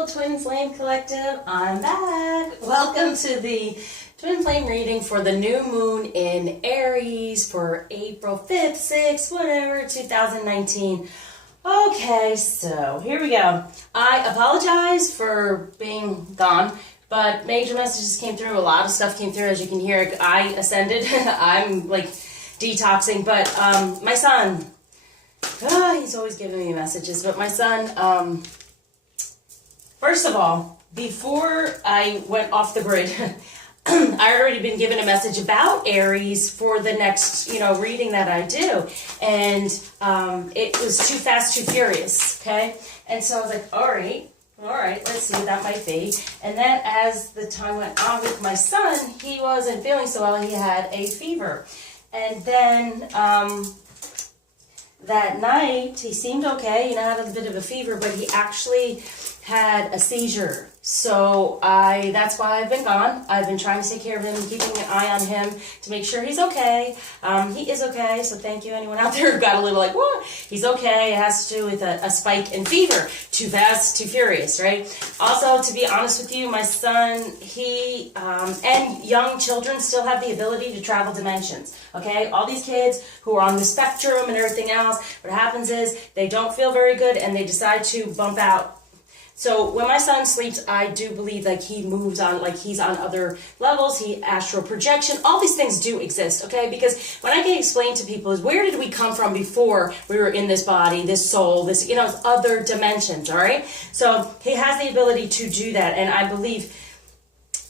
beautiful Twin Flame Collective. I'm back. Welcome to the Twin Flame reading for the new moon in Aries for April 5th, 6th, whatever, 2019. Okay, so here we go. I apologize for being gone, but major messages came through. A lot of stuff came through. As you can hear, I ascended. I'm like detoxing, but my son, he's always giving me messages, but my son, first of all, before I went off the grid, I already been given a message about Aries for the next, reading that I do. And it was Too Fast, Too Furious, okay? And so I was like, all right, let's see what that might be. And then as the time went on with my son, he wasn't feeling so well. He had a fever. And then that night, he seemed okay, had a bit of a fever, but he actually had a seizure. So that's why I've been gone. I've been trying to take care of him, keeping an eye on him to make sure he's okay. He is okay, so thank you anyone out there who got a little like, what? He's okay. It has to do with a spike in fever. Too fast, too furious, right? Also, to be honest with you, my son, he and young children still have the ability to travel dimensions, okay? All these kids who are on the spectrum and everything else, what happens is they don't feel very good and they decide to bump out. So when my son sleeps, I do believe like he moves on, like he's on other levels, he astral projection, all these things do exist, okay? Because when I can explain to people is where did we come from before we were in this body, this soul, this, other dimensions, all right? So he has the ability to do that, and I believe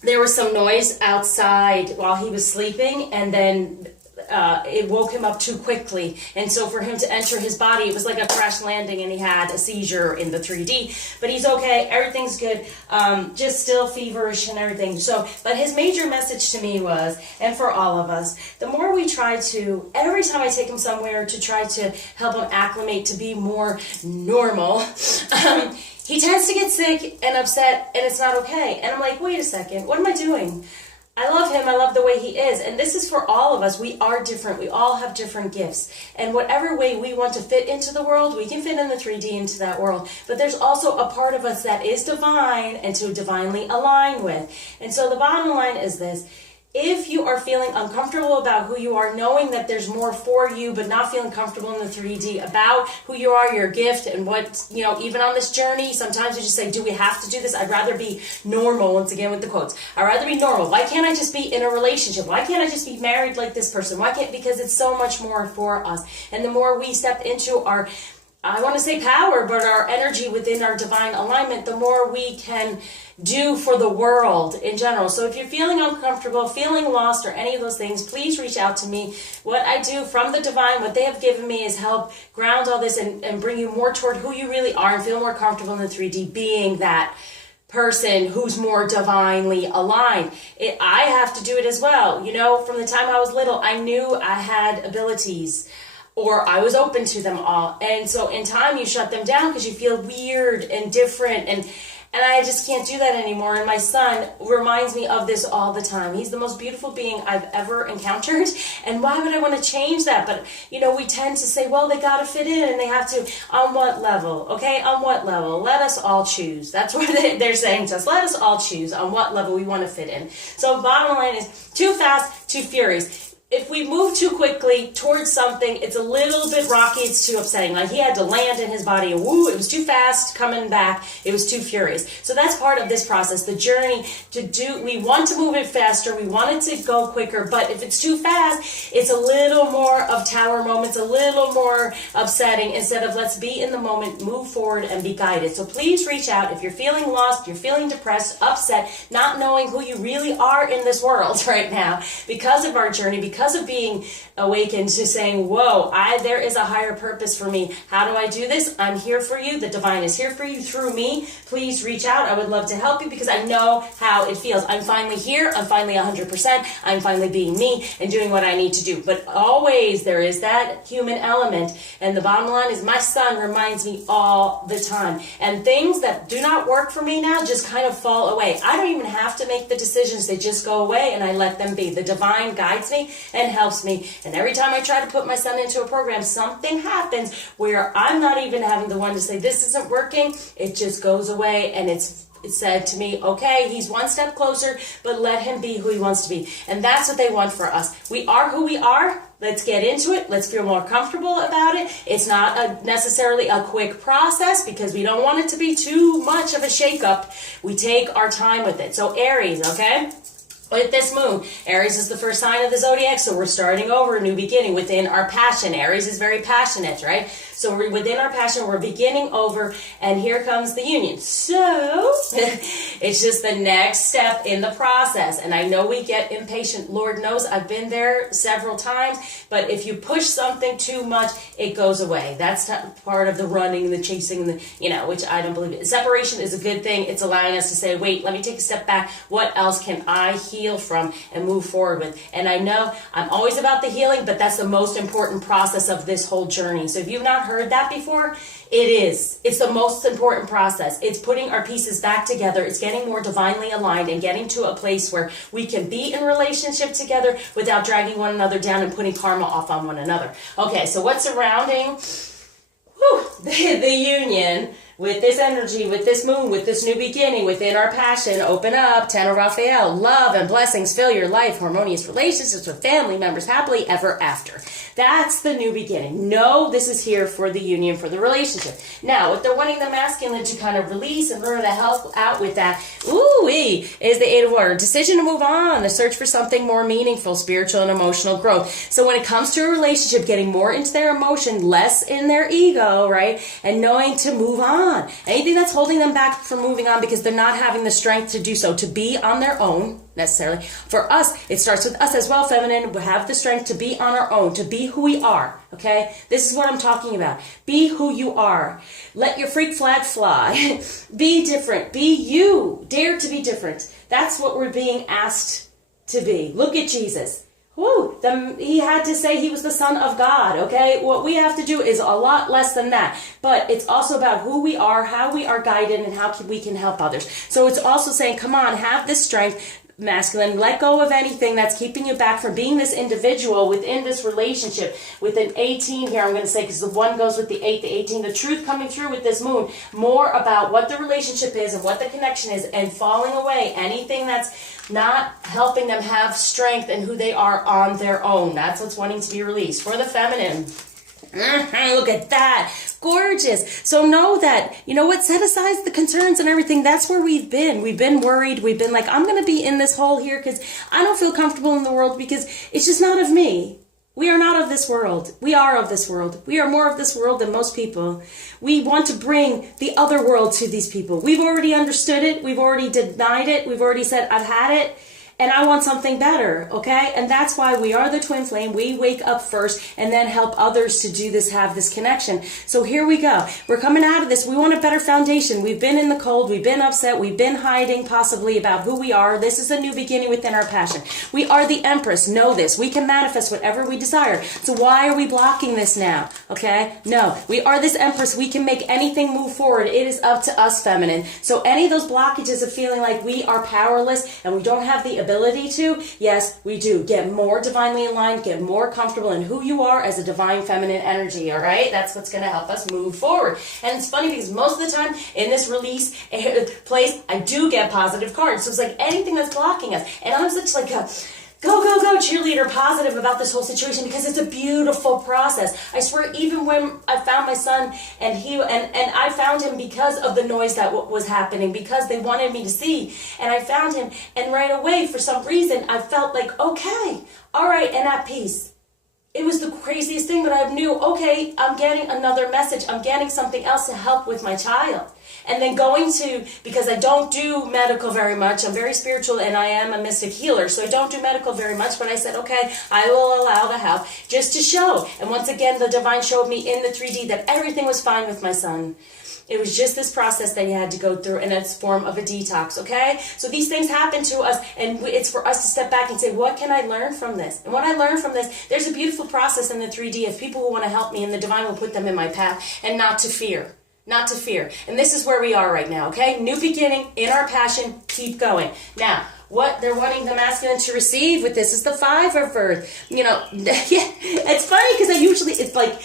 there was some noise outside while he was sleeping, and then it woke him up too quickly, and so for him to enter his body, it was like a crash landing, and he had a seizure in the 3D, but he's okay, everything's good, just still feverish and everything. So, but his major message to me was, and for all of us, the more we try to, every time I take him somewhere to try to help him acclimate to be more normal, he tends to get sick and upset, and it's not okay, and I'm like, wait a second, what am I doing? I love him. I love the way he is. And this is for all of us. We are different. We all have different gifts. And whatever way we want to fit into the world, we can fit in the 3D into that world. But there's also a part of us that is divine and to divinely align with. And so the bottom line is this. If you are feeling uncomfortable about who you are, knowing that there's more for you, but not feeling comfortable in the 3D about who you are, your gift, and what, even on this journey, sometimes we just say, do we have to do this? I'd rather be normal, once again with the quotes. I'd rather be normal. Why can't I just be in a relationship? Why can't I just be married like this person? Why can't, because it's so much more for us. And the more we step into our, I want to say power, but our energy within our divine alignment, the more we can do for the world in general. So if you're feeling uncomfortable, feeling lost, or any of those things, please reach out to me. What I do from the divine, what they have given me is help ground all this and bring you more toward who you really are and feel more comfortable in the 3D being that person who's more divinely aligned. I have to do it as well. From the time I was little, I knew I had abilities, or I was open to them all. And so in time you shut them down because you feel weird and different, and I just can't do that anymore. And my son reminds me of this all the time. He's the most beautiful being I've ever encountered. And why would I want to change that? But, we tend to say, well, they got to fit in and they have to. On what level? Okay, on what level? Let us all choose. That's what they're saying to us. Let us all choose on what level we want to fit in. So bottom line is too fast, too furious. If we move too quickly towards something, it's a little bit rocky, it's too upsetting. Like he had to land in his body, and woo, it was too fast coming back, it was too furious. So that's part of this process, the journey we want to move it faster, we want it to go quicker, but if it's too fast, it's a little more of tower moments, a little more upsetting, instead of let's be in the moment, move forward, and be guided. So please reach out if you're feeling lost, you're feeling depressed, upset, not knowing who you really are in this world right now, because of our journey, because of being awakened to saying, whoa, there is a higher purpose for me. How do I do this? I'm here for you. The divine is here for you through me. Please reach out. I would love to help you because I know how it feels. I'm finally here. I'm finally 100%. I'm finally being me and doing what I need to do. But always there is that human element. And the bottom line is my son reminds me all the time. And things that do not work for me now just kind of fall away. I don't even have to make the decisions. They just go away and I let them be. The divine guides me and helps me. And every time I try to put my son into a program, something happens where I'm not even having the one to say, this isn't working. It just goes away, and it's said to me, okay, he's one step closer, but let him be who he wants to be. And that's what they want for us. We are who we are. Let's get into it. Let's feel more comfortable about it. It's not necessarily a quick process because we don't want it to be too much of a shakeup. We take our time with it. So Aries, okay? With this moon, Aries is the first sign of the zodiac, so we're starting over, a new beginning within our passion. Aries is very passionate, right? So we're within our passion, we're beginning over, and here comes the union. So it's just the next step in the process. And I know we get impatient. Lord knows I've been there several times, but if you push something too much, it goes away. That's part of the running, the chasing, which I don't believe in. Separation is a good thing. It's allowing us to say, wait, let me take a step back. What else can I heal from and move forward with? And I know I'm always about the healing, but that's the most important process of this whole journey. So if you've not heard that before, it is. It's the most important process. It's putting our pieces back together. It's getting more divinely aligned and getting to a place where we can be in relationship together without dragging one another down and putting karma off on one another. Okay, so what's surrounding the union with this energy, with this moon, with this new beginning, within our passion? Open up, Ten of Raphael, love and blessings fill your life, harmonious relationships with family members, happily ever after. That's the new beginning. No, this is here for the union, for the relationship. Now, if they're wanting the masculine to kind of release and learn to help out with that, is the Eight of Water. Decision to move on, the search for something more meaningful, spiritual and emotional growth. So when it comes to a relationship, getting more into their emotion, less in their ego, right? And knowing to move on. Anything that's holding them back from moving on because they're not having the strength to do so, to be on their own, necessarily. For us, it starts with us as well, feminine. We have the strength to be on our own, to be who we are, okay? This is what I'm talking about. Be who you are. Let your freak flag fly. Be different. Be you. Dare to be different. That's what we're being asked to be. Look at Jesus. He had to say he was the Son of God, okay? What we have to do is a lot less than that. But it's also about who we are, how we are guided, and how we can help others. So it's also saying, come on, have this strength, masculine, let go of anything that's keeping you back from being this individual within this relationship. With an 18 here, I'm going to say, because the 1 goes with the 8, the 18, the truth coming through with this moon, more about what the relationship is and what the connection is, and falling away anything that's not helping them have strength and who they are on their own. That's what's wanting to be released. For the feminine, look at that. Gorgeous. So know that, you know what, set aside the concerns and everything. That's where we've been. We've been worried. We've been like, I'm going to be in this hole here because I don't feel comfortable in the world because it's just not of me. We are not of this world. We are of this world. We are more of this world than most people. We want to bring the other world to these people. We've already understood it. We've already denied it. We've already said, I've had it. And I want something better, okay? And that's why we are the twin flame. We wake up first and then help others to do this, have this connection. So here we go. We're coming out of this. We want a better foundation. We've been in the cold. We've been upset. We've been hiding possibly about who we are. This is a new beginning within our passion. We are the Empress. Know this. We can manifest whatever we desire. So why are we blocking this now, okay? No, we are this Empress. We can make anything move forward. It is up to us, feminine. So any of those blockages of feeling like we are powerless and we don't have the ability to, yes, we do. Get more divinely aligned, get more comfortable in who you are as a divine feminine energy, all right? That's what's going to help us move forward. And it's funny because most of the time in this release place, I do get positive cards. So it's like anything that's blocking us. And I'm such like a go cheerleader, positive about this whole situation because it's a beautiful process. I swear, even when I found my son and I found him because of the noise that was happening, because they wanted me to see, and I found him, and right away, for some reason, I felt like, okay, all right, and at peace. It was the craziest thing, but I knew, okay, I'm getting another message. I'm getting something else to help with my child. And then because I don't do medical very much, I'm very spiritual and I am a mystic healer, so I don't do medical very much, but I said, okay, I will allow the help just to show. And once again, the divine showed me in the 3D that everything was fine with my son. It was just this process that he had to go through, and it's form of a detox, okay? So these things happen to us, and it's for us to step back and say, what can I learn from this? And what I learned from this, there's a beautiful process in the 3D of people who want to help me, and the divine will put them in my path, and not to fear. Not to fear. And this is where we are right now, okay? New beginning, in our passion, keep going. Now, what they're wanting the masculine to receive with this is the 5 of Earth. You know, it's funny because it's like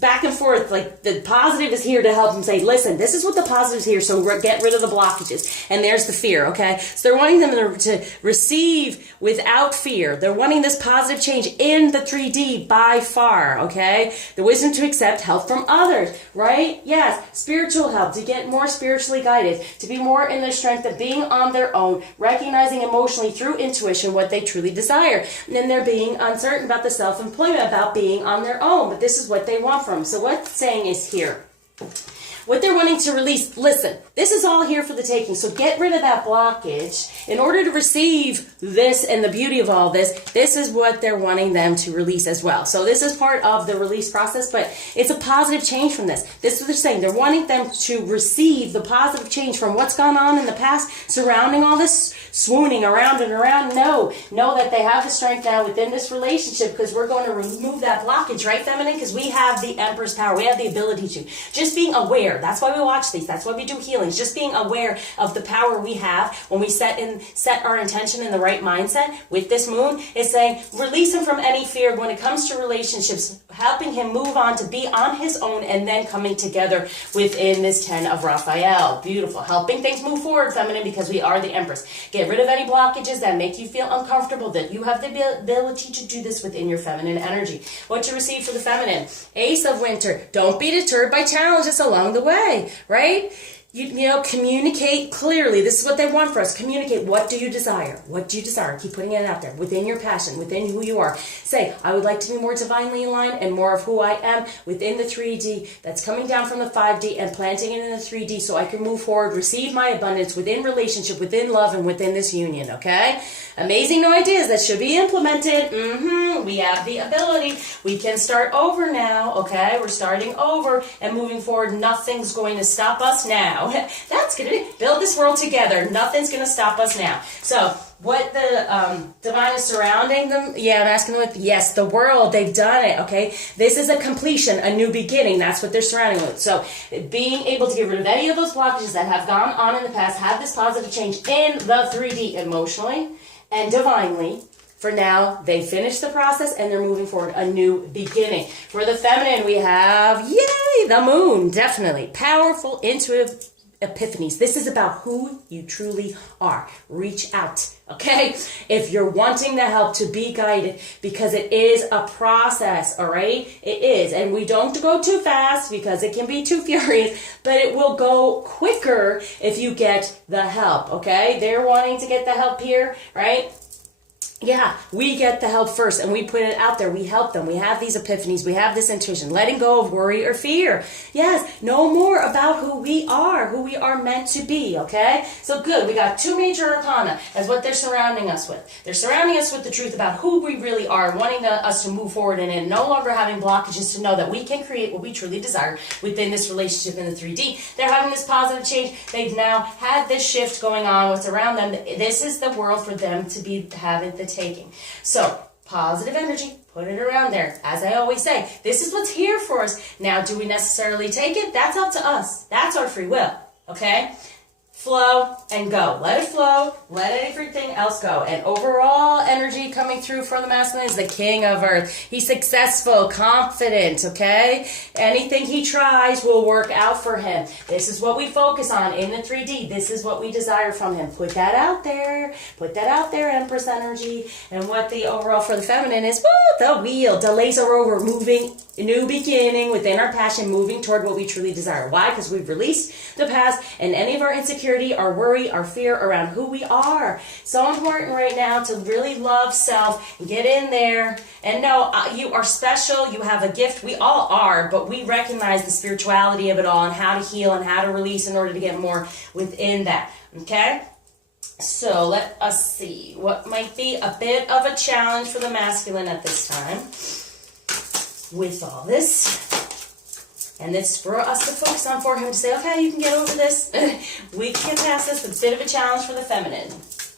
back and forth, like the positive is here to help them say, listen, this is what the positive is here, so get rid of the blockages. And there's the fear, okay? So they're wanting them to receive without fear. They're wanting this positive change in the 3D by far, okay? The wisdom to accept help from others, right? Yes, spiritual help, to get more spiritually guided, to be more in their strength of being on their own, recognizing emotionally through intuition what they truly desire. And then they're being uncertain about the self-employment, about being on their own, but this is what they want from. So what it's saying is here, what they're wanting to release, listen, this is all here for the taking. So get rid of that blockage. In order to receive this and the beauty of all this, this is what they're wanting them to release as well. So this is part of the release process, but it's a positive change from this. This is what they're saying. They're wanting them to receive the positive change from what's gone on in the past surrounding all this swooning around and around. Know that they have the strength now within this relationship, because we're going to remove that blockage, right, feminine? Because we have the Empress power. We have the ability to. Just being aware. That's why we watch these. That's why we do healings. Just being aware of the power we have when we set our intention in the right mindset with this moon is saying, release him from any fear when it comes to relationships, helping him move on to be on his own, and then coming together within this 10 of Raphael. Beautiful. Helping things move forward, feminine, because we are the Empress. Get rid of any blockages that make you feel uncomfortable, that you have the ability to do this within your feminine energy. What to receive for the feminine? Ace of Winter. Don't be deterred by challenges along the way, right? You know, communicate clearly. This is what they want for us. Communicate. What do you desire? What do you desire? Keep putting it out there within your passion, within who you are. Say, I would like to be more divinely aligned and more of who I am within the 3D that's coming down from the 5D and planting it in the 3D so I can move forward, receive my abundance within relationship, within love, and within this union, okay? Amazing new ideas that should be implemented. We have the ability. We can start over now, okay? We're starting over and moving forward. Nothing's going to stop us now. That's going to build this world together. Nothing's going to stop us now. So what the divine is surrounding them, yeah, I'm asking them with, yes, the world, they've done it, okay? This is a completion, a new beginning. That's what they're surrounding with. So being able to get rid of any of those blockages that have gone on in the past, have this positive change in the 3D emotionally and divinely. For now, they finished the process and they're moving forward, a new beginning. For the feminine, we have, yay, the moon, definitely. Powerful, intuitive epiphanies. This is about who you truly are. Reach out, okay? If you're wanting the help to be guided, because it is a process, all right? It is, and we don't go too fast because it can be too furious, but it will go quicker if you get the help, okay? They're wanting to get the help here, right? Yeah, we get the help first and we put it out there. We help them. We have these epiphanies. We have this intuition. Letting go of worry or fear. Yes, know more about who we are meant to be, okay? So good. We got 2 major arcana as what they're surrounding us with. They're surrounding us with the truth about who we really are, wanting us to move forward and no longer having blockages, to know that we can create what we truly desire within this relationship in the 3D. They're having this positive change. They've now had this shift going on. What's around them. This is the world for them to be having the taking. So, positive energy, put it around there. As I always say, this is what's here for us. Now, do we necessarily take it? That's up to us. That's our free will, okay? Flow and go. Let it flow. Let everything else go. And overall energy coming through for the masculine is the King of Earth. He's successful, confident, okay? Anything he tries will work out for him. This is what we focus on in the 3D. This is what we desire from him. Put that out there. Put that out there, Empress energy. And what the overall for the feminine is, woo, the wheel. Delays are over. Moving, new beginning within our passion, moving toward what we truly desire. Why? Because we've released the past and any of our insecurities, our worry, our fear around who we are. So important right now to really love self, get in there and know you are special, you have a gift. We all are, but we recognize the spirituality of it all and how to heal and how to release in order to get more within that, okay? So let us see what might be a bit of a challenge for the masculine at this time with all this. And it's for us to focus on, for him to say, okay, you can get over this. We can get past this. It's a bit of a challenge for the feminine.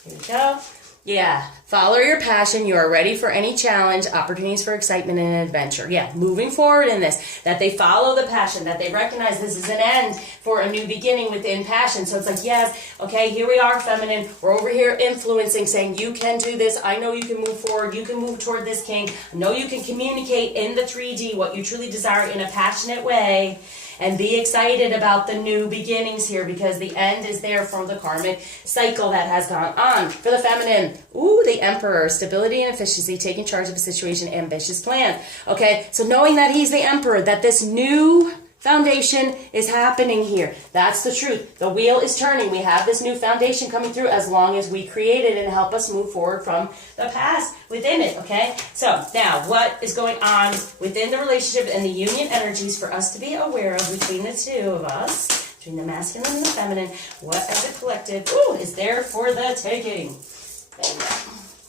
Here we go. Yeah, follow your passion. You are ready for any challenge, opportunities for excitement and adventure. Yeah, moving forward in this, that they follow the passion, that they recognize this is an end for a new beginning within passion. So it's like, yes, okay, here we are, feminine. We're over here influencing, saying, you can do this. I know you can move forward. You can move toward this king. I know you can communicate in the 3D what you truly desire in a passionate way. And be excited about the new beginnings here, because the end is there from the karmic cycle that has gone on. For the feminine, ooh, the emperor, stability and efficiency, taking charge of a situation, ambitious plans. Okay, so knowing that he's the emperor, that this new foundation is happening here. That's the truth. The wheel is turning. We have this new foundation coming through as long as we create it and help us move forward from the past within it, okay? So now what is going on within the relationship and the union energies for us to be aware of between the two of us, between the masculine and the feminine, what as a collective, ooh, is there for the taking.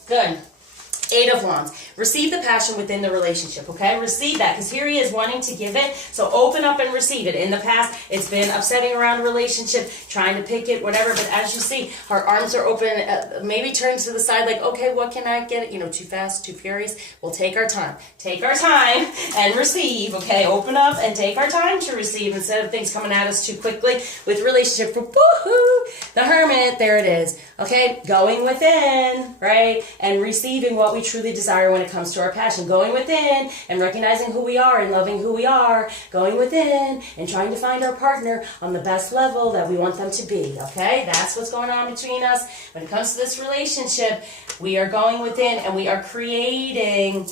Good. 8 of Wands. Receive the passion within the relationship, okay? Receive that, because here he is wanting to give it, so open up and receive it. In the past, it's been upsetting around a relationship, trying to pick it, whatever, but as you see, her arms are open, maybe turns to the side like, okay, what can I get? You know, too fast, too furious. We'll take our time. Take our time and receive, okay? Open up and take our time to receive instead of things coming at us too quickly with relationship. Woohoo! The Hermit, there it is, okay? Going within, right? And receiving what we truly desire when it comes to our passion. Going within and recognizing who we are and loving who we are. Going within and trying to find our partner on the best level that we want them to be, okay? That's what's going on between us. When it comes to this relationship, we are going within and we are creating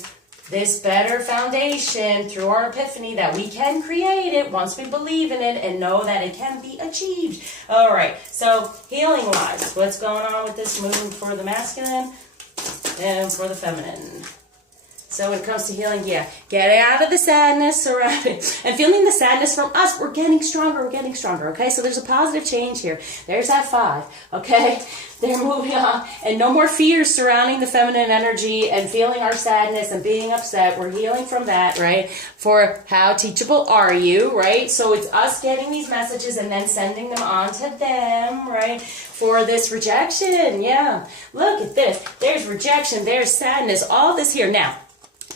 this better foundation through our epiphany that we can create it once we believe in it and know that it can be achieved. All right, so healing-wise, what's going on with this moon for the masculine and for the feminine? So when it comes to healing, yeah, get out of the sadness surrounding and feeling the sadness from us. We're getting stronger, okay? So there's a positive change here. There's that 5, okay? They're moving on. And no more fears surrounding the feminine energy and feeling our sadness and being upset. We're healing from that, right? For how teachable are you, right? So it's us getting these messages and then sending them on to them, right? For this rejection, yeah. Look at this. There's rejection, there's sadness, all this here. Now,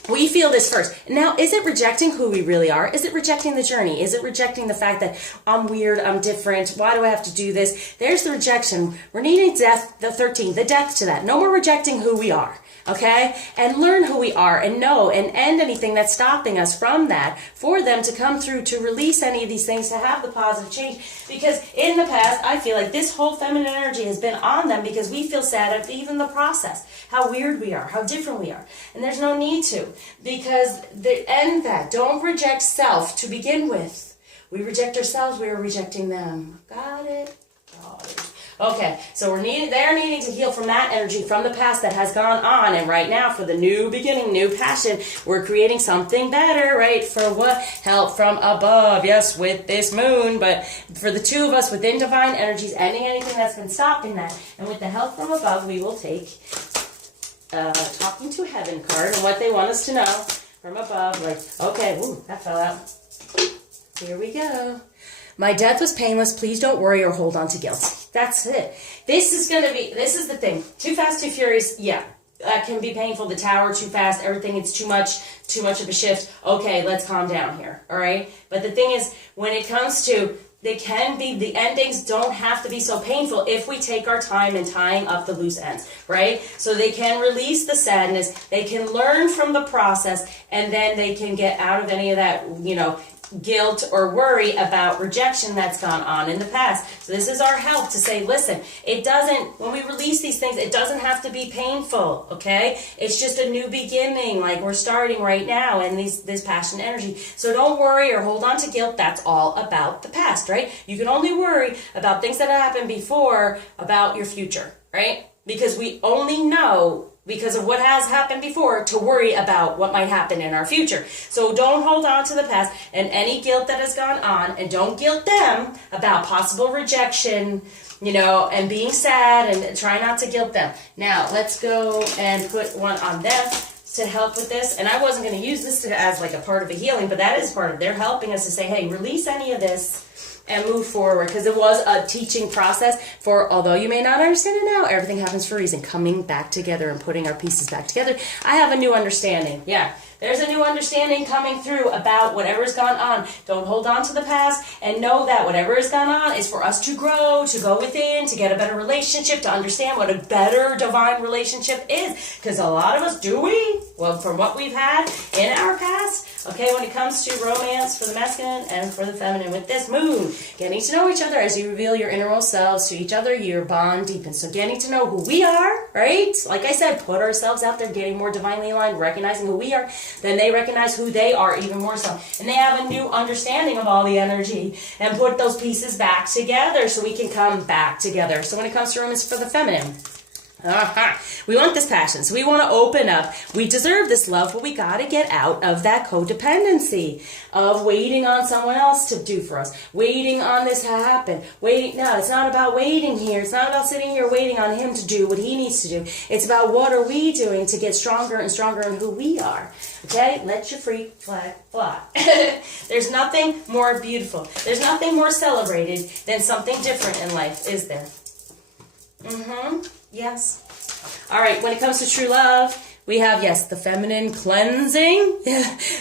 we feel this first. Now, is it rejecting who we really are? Is it rejecting the journey? Is it rejecting the fact that I'm weird, I'm different, why do I have to do this? There's the rejection. We're needing death, the 13, the death to that. No more rejecting who we are, okay? And learn who we are and know and end anything that's stopping us from that for them to come through to release any of these things to have the positive change. Because in the past, I feel like this whole feminine energy has been on them because we feel sad at even the process. How weird we are, how different we are. And there's no need to, because end that. Don't reject self to begin with. We reject ourselves, we are rejecting them. Got it? Got it. Okay, so they're needing to heal from that energy from the past that has gone on, and right now for the new beginning, new passion, we're creating something better, right? For what? Help from above, yes, with this moon, but for the two of us within divine energies, ending anything that's been stopping that, and with the help from above, we will take talking to heaven card and what they want us to know from above, like, okay, ooh, that fell out. Here we go. My death was painless. Please don't worry or hold on to guilt. That's it. This is the thing. Too fast, too furious. Yeah, that can be painful. The tower, too fast, everything, it's too much of a shift. Okay, let's calm down here, all right? But the thing is, when it comes to, the endings don't have to be so painful if we take our time in tying up the loose ends, right? So they can release the sadness, they can learn from the process, and then they can get out of any of that, guilt or worry about rejection that's gone on in the past. So this is our help to say, listen, when we release these things, it doesn't have to be painful, okay? It's just a new beginning, like we're starting right now in this passion energy. So don't worry or hold on to guilt. That's all about the past, right? You can only worry about things that happened before about your future, right? Because we only know because of what has happened before to worry about what might happen in our future. So don't hold on to the past and any guilt that has gone on, and don't guilt them about possible rejection, and being sad, and try not to guilt them. Now, let's go and put one on them to help with this. And I wasn't going to use this as like a part of a healing, but that is part of, they're helping us to say, hey, release any of this and move forward, because it was a teaching process for, although you may not understand it now, everything happens for a reason. Coming back together and putting our pieces back together. I have a new understanding. Yeah. There's a new understanding coming through about whatever's gone on. Don't hold on to the past, and know that whatever has gone on is for us to grow, to go within, to get a better relationship, to understand what a better divine relationship is. Because a lot of us, do we? Well, from what we've had in our past, okay, when it comes to romance for the masculine and for the feminine with this moon, getting to know each other as you reveal your innermost selves to each other, your bond deepens. So getting to know who we are, right? Like I said, put ourselves out there, getting more divinely aligned, recognizing who we are. Then they recognize who they are even more so. And they have a new understanding of all the energy and put those pieces back together so we can come back together. So when it comes to romance for the feminine, we want this passion, so we want to open up. We deserve this love, but we got to get out of that codependency of waiting on someone else to do for us, waiting on this to happen. No, it's not about waiting here. It's not about sitting here waiting on him to do what he needs to do. It's about what are we doing to get stronger and stronger in who we are. Okay, let your freak flag fly. There's nothing more beautiful. There's nothing more celebrated than something different in life, is there? Yes. All right, when it comes to true love, we have, yes, the feminine cleansing.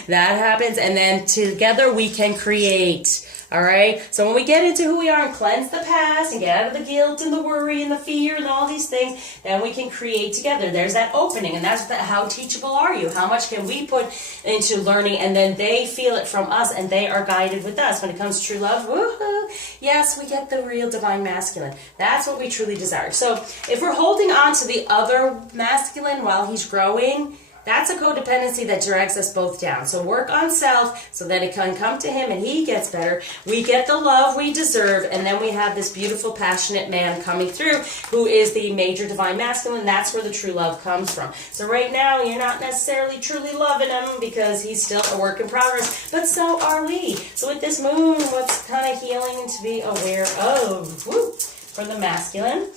That happens. And then together we can create. All right. So when we get into who we are and cleanse the past and get out of the guilt and the worry and the fear and all these things, then we can create together. There's that opening. And that's how teachable are you? How much can we put into learning? And then they feel it from us and they are guided with us. When it comes to true love, woohoo, yes, we get the real divine masculine. That's what we truly desire. So if we're holding on to the other masculine while he's growing, that's a codependency that drags us both down. So work on self so that it can come to him and he gets better. We get the love we deserve, and then we have this beautiful, passionate man coming through who is the major divine masculine. That's where the true love comes from. So right now, you're not necessarily truly loving him because he's still a work in progress, but so are we. So with this moon, what's kind of healing to be aware of? Woo, for the masculine.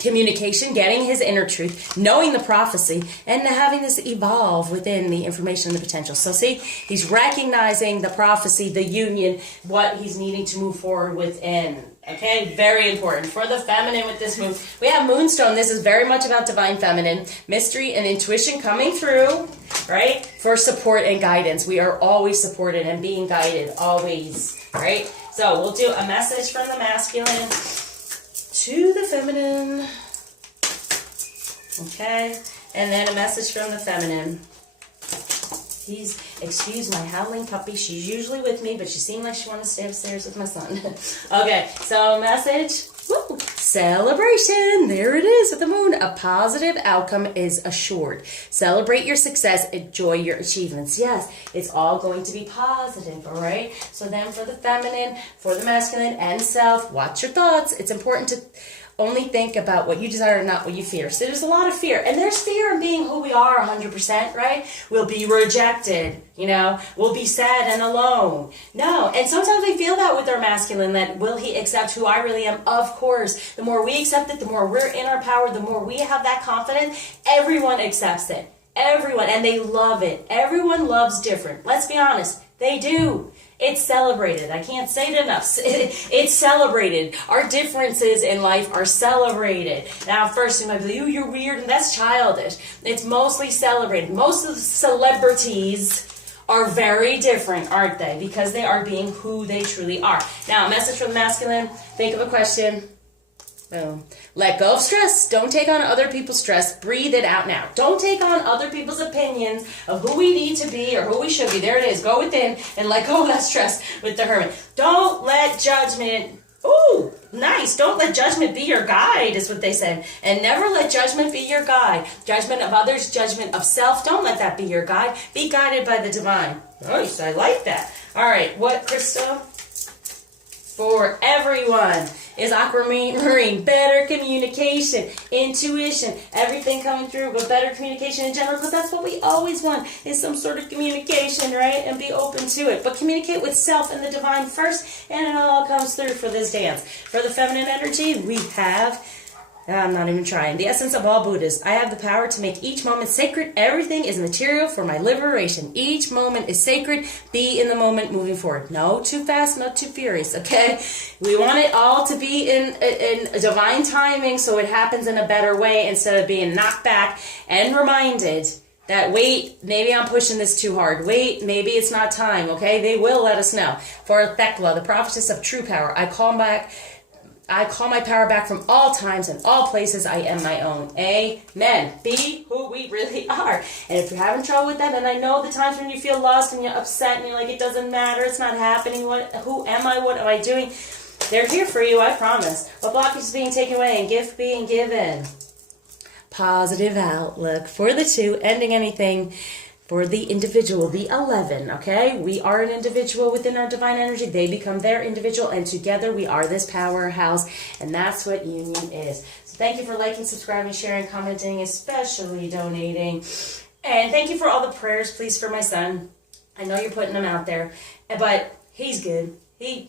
Communication, getting his inner truth, knowing the prophecy, and having this evolve within the information and the potential. So see, he's recognizing the prophecy, the union, what he's needing to move forward within. Okay, very important. For the feminine with this moon, we have Moonstone. This is very much about divine feminine, mystery and intuition coming through, right? For support and guidance. We are always supported and being guided, always, right? So we'll do a message from the masculine to the feminine, okay, and then a message from the feminine. Excuse my howling puppy, she's usually with me, but she seemed like she wanted to stay upstairs with my son. Okay, so message, woo, celebration, there it is with the moon. A positive outcome is assured. Celebrate your success, enjoy your achievements. Yes, it's all going to be positive, all right? So then for the feminine, for the masculine and self, watch your thoughts. It's important to only think about what you desire and not what you fear. So there's a lot of fear. And there's fear in being who we are 100%, right? We'll be rejected, you know. We'll be sad and alone. No. And sometimes we feel that with our masculine, that will he accept who I really am? Of course. The more we accept it, the more we're in our power, the more we have that confidence. Everyone accepts it. Everyone. And they love it. Everyone loves different. Let's be honest. They do. It's celebrated. I can't say it enough. It's celebrated. Our differences in life are celebrated. Now, first you might be like, "Ooh, you're weird," and that's childish. It's mostly celebrated. Most of the celebrities are very different, aren't they? Because they are being who they truly are. Now, a message from the masculine. Think of a question. Boom. Let go of stress. Don't take on other people's stress. Breathe it out now. Don't take on other people's opinions of who we need to be or who we should be. There it is. Go within and let go of that stress with the hermit. Don't let judgment... Ooh, nice. Don't let judgment be your guide, is what they said. And never let judgment be your guide. Judgment of others, judgment of self. Don't let that be your guide. Be guided by the divine. Nice. I like that. All right. What, Crystal? For everyone is aquamarine, better communication, intuition, everything coming through, but better communication in general, because that's what we always want, is some sort of communication, right? And be open to it. But communicate with self and the divine first, and it all comes through for this dance. For the feminine energy, we have I'm not even trying. The essence of all Buddhas. I have the power to make each moment sacred. Everything is material for my liberation. Each moment is sacred. Be in the moment moving forward. No too fast, not too furious, okay? We want it all to be in divine timing so it happens in a better way instead of being knocked back and reminded that, wait, maybe I'm pushing this too hard. Wait, maybe it's not time, okay? They will let us know. For Thecla, the prophetess of true power, I call my power back from all times and all places. I am my own. Amen. Be who we really are. And if you're having trouble with that, and I know the times when you feel lost and you're upset and you're like, it doesn't matter, it's not happening, who am I, what am I doing? They're here for you, I promise. What blockage is being taken away and gift being given? Positive outlook for the 2, ending anything. For the individual, the 11, okay? We are an individual within our divine energy. They become their individual, and together we are this powerhouse, and that's what union is. So thank you for liking, subscribing, sharing, commenting, especially donating. And thank you for all the prayers, please, for my son. I know you're putting him out there, but he's good. He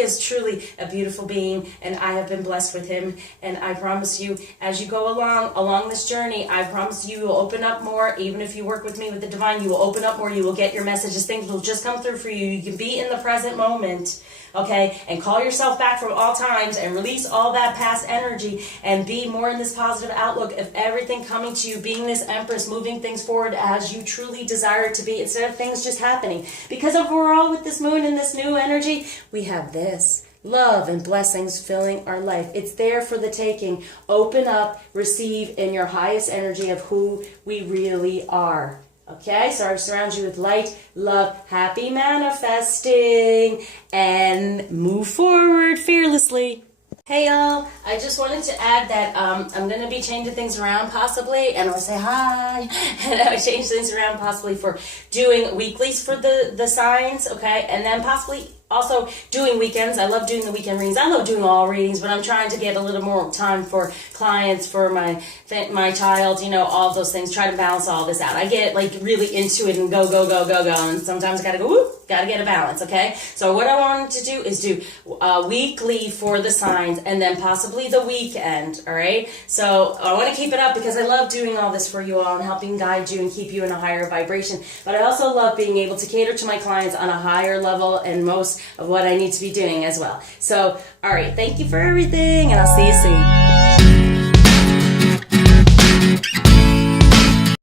is truly a beautiful being, and I have been blessed with him. And I promise you, as you go along this journey, I promise you will open up more. Even if you work with me with the divine, you will open up more. You will get your messages. Things will just come through for you. You can be in the present moment, okay, and call yourself back from all times and release all that past energy and be more in this positive outlook of everything coming to you, being this empress, moving things forward as you truly desire it to be, instead of things just happening. Because overall, with this moon and this new energy, we have this love and blessings filling our life. It's there for the taking. Open up, receive in your highest energy of who we really are. Okay, so I surround you with light, love, happy manifesting, and move forward fearlessly. Hey y'all, I just wanted to add that I'm going to be changing things around possibly, and I'll say hi, and I'll change things around possibly for doing weeklies for the signs, okay, and then possibly also doing weekends. I love doing the weekend readings. I love doing all readings, but I'm trying to get a little more time for clients, for my child, you know, all of those things, try to balance all this out. I get like really into it and go, and sometimes I gotta go, whoop, gotta get a balance, okay? So what I wanted to do is do weekly for the signs and then possibly the weekend, all right? So I want to keep it up because I love doing all this for you all and helping guide you and keep you in a higher vibration. But I also love being able to cater to my clients on a higher level and most of what I need to be doing as well. So, all right, thank you for everything, and I'll see you soon.